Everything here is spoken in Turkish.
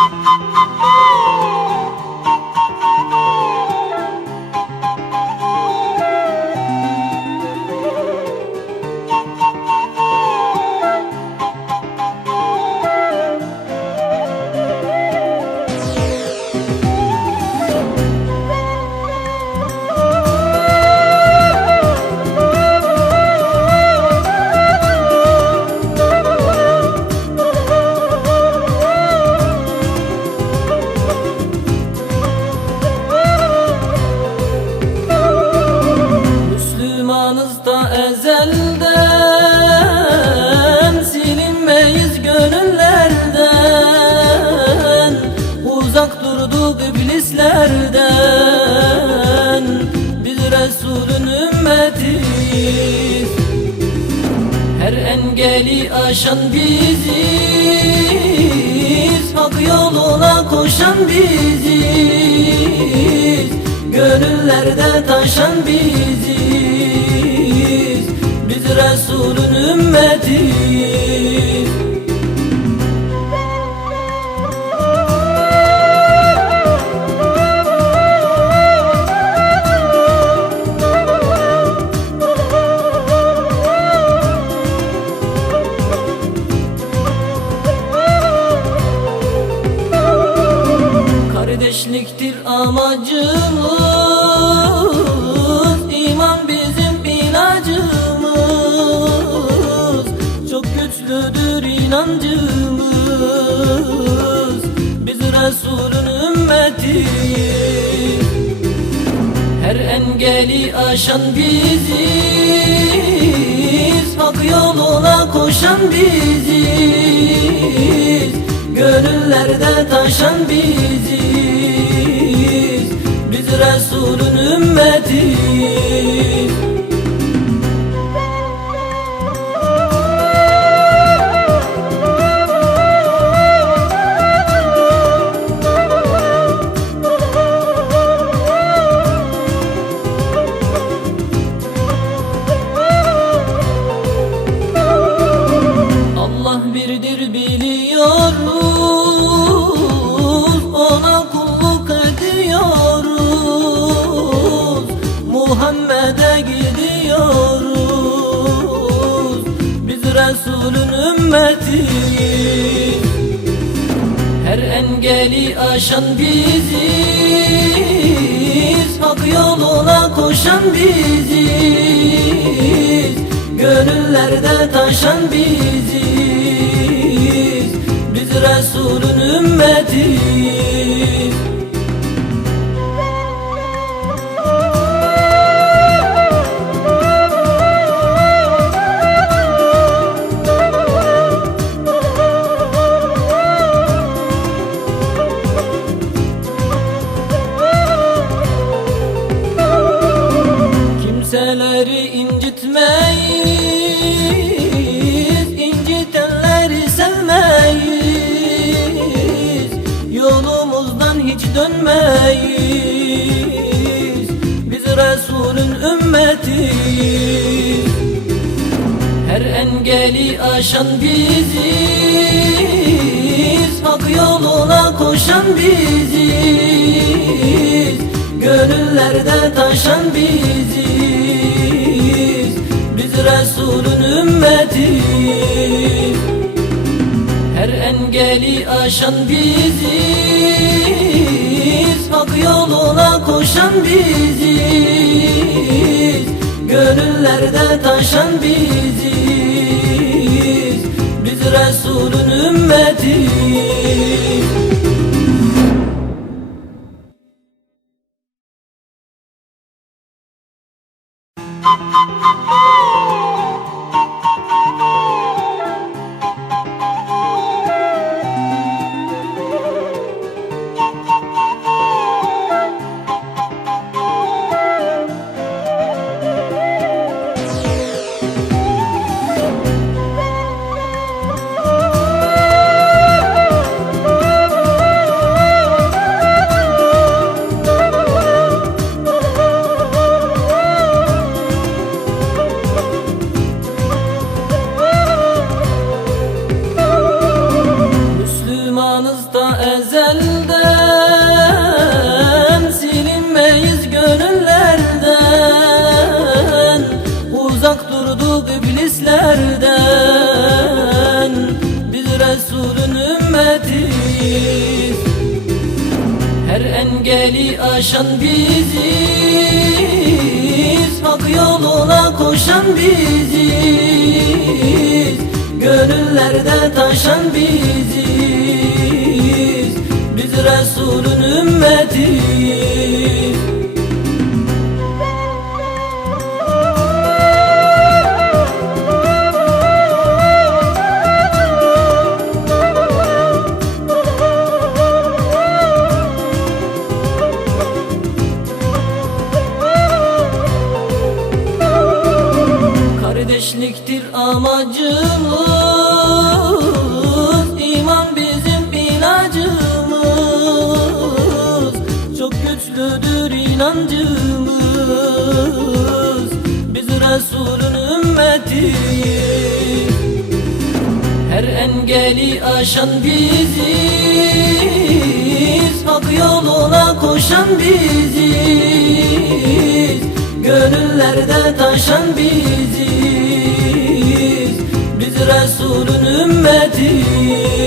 Ha ha ha! Resulün ümmetiyiz Her engeli aşan biziz. Hak yoluna koşan biziz. Gönüllerde taşan biziz. Biz Resulün ümmetiyiz Kardeşliktir amacımız. İman bizim ilacımız Çok güçlüdür inancımız. Biz Resulün ümmetiyiz. Her engeli aşan biziz. Hak yoluna koşan biziz. Gönüllerde taşan biziz. Biz Resulün ümmetiyiz Ümmetiyiz Her engeli aşan biziz. Hak yoluna koşan biziz. Gönüllerde taşan biziz. Biz Resulün ümmetiyiz Kimseleri incitmeyiz incitenleri sevmeyiz. Yolumuzdan hiç dönmeyiz. Biz Resulün ümmetiyiz. Her engeli aşan biziz. Hak yoluna koşan biziz. Gönüllerde taşan biziz himmetin Her engeli aşan biziz. Hak yoluna koşan biziz. Gönüllerde taşan biziz. Biz Resul'ün ümmetiyiz. Da ezelden Silinmeyiz gönüllerden. Uzak durduk iblislerden Biz Resulün ümmetiyiz. Her engeli aşan biziz Hak yoluna koşan biziz. Gönüllerde taşan biziz Kardeşliktir amacımız inancımız Biz Resulün ümmetiyiz. Her engeli aşan biziz. Hak yoluna koşan biziz. Gönüllerde taşan biziz. Biz Resulün ümmetiyiz